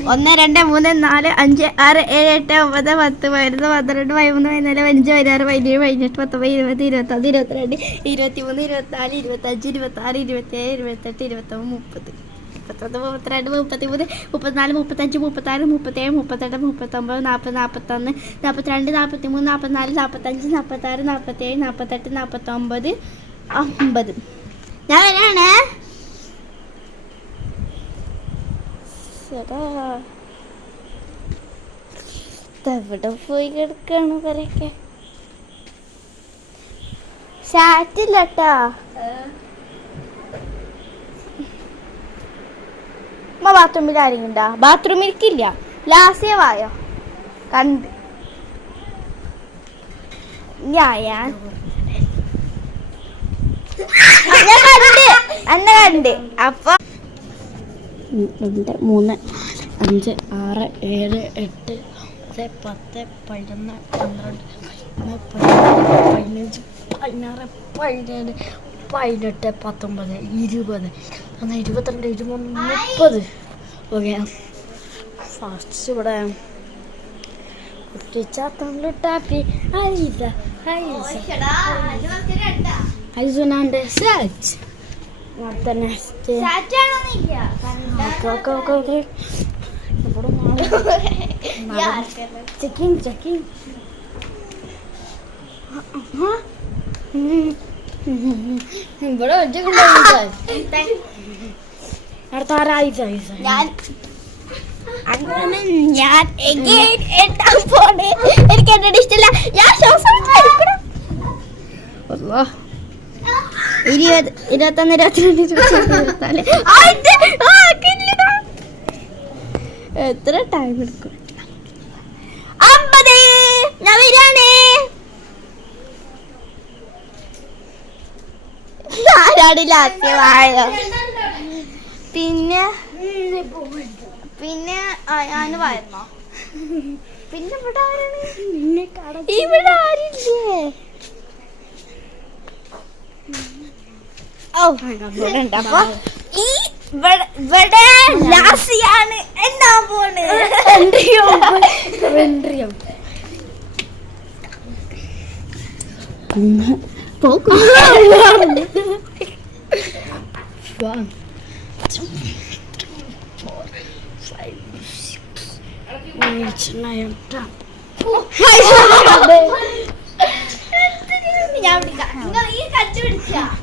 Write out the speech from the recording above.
1 2 3 4 5 6 7 8 9 10 11 12 13 14 15 16 17 18 19 20 21 22 23 24 25 26 27 28 29 30 32 33 34 35 36 37 38 39 40 41 42 43 44 45 46 47 48 49 50. ഞാൻ വരാണ്. എവിടെ പോയി കിടക്കാണ് ഇവരൊക്കെ? ഷാറ്റില്ല കേട്ടോ. ബാത്റൂമിൽ ആരെങ്കിലും ഉണ്ടാ? ബാത്റൂമിലേക്കില്ല. ലാസ്യേ വായോ കണ്ട് ഞാൻ കണ്ട്. അപ്പൊ 2 3 5 6 7 8 10 11 12 15 16 17 18 19 20 22 23 30. ഓക്കെ ഫാസ്റ്റ് ഇവിടെ ടാപ്പി ഐസുനാൻ്റെ സെറ്റ്. അടുത്ത നെക്സ്റ്റ് ചെക്കിങ് ഇവിടെ അടുത്ത ഞാൻ എട്ടാൻ പോണേ. എനിക്ക് എന്നെ ഇഷ്ടമില്ല. ഞാൻ 20 21 22 24 എത്ര ടൈം എടുക്കും? 50. ഞാൻ വരാണ്. ആരാണ് ലാസ്റ്റ് വാഴ? പിന്നെ ഞാൻ വായിരുന്നോ? പിന്നെ ഇവിടെ ആരാണ്? ഇവിടെ ആരില്ലേ? അപ്പൊ ഇവിടെ ലാസിയാണ് എന്നാ പോണ്. ഞാൻ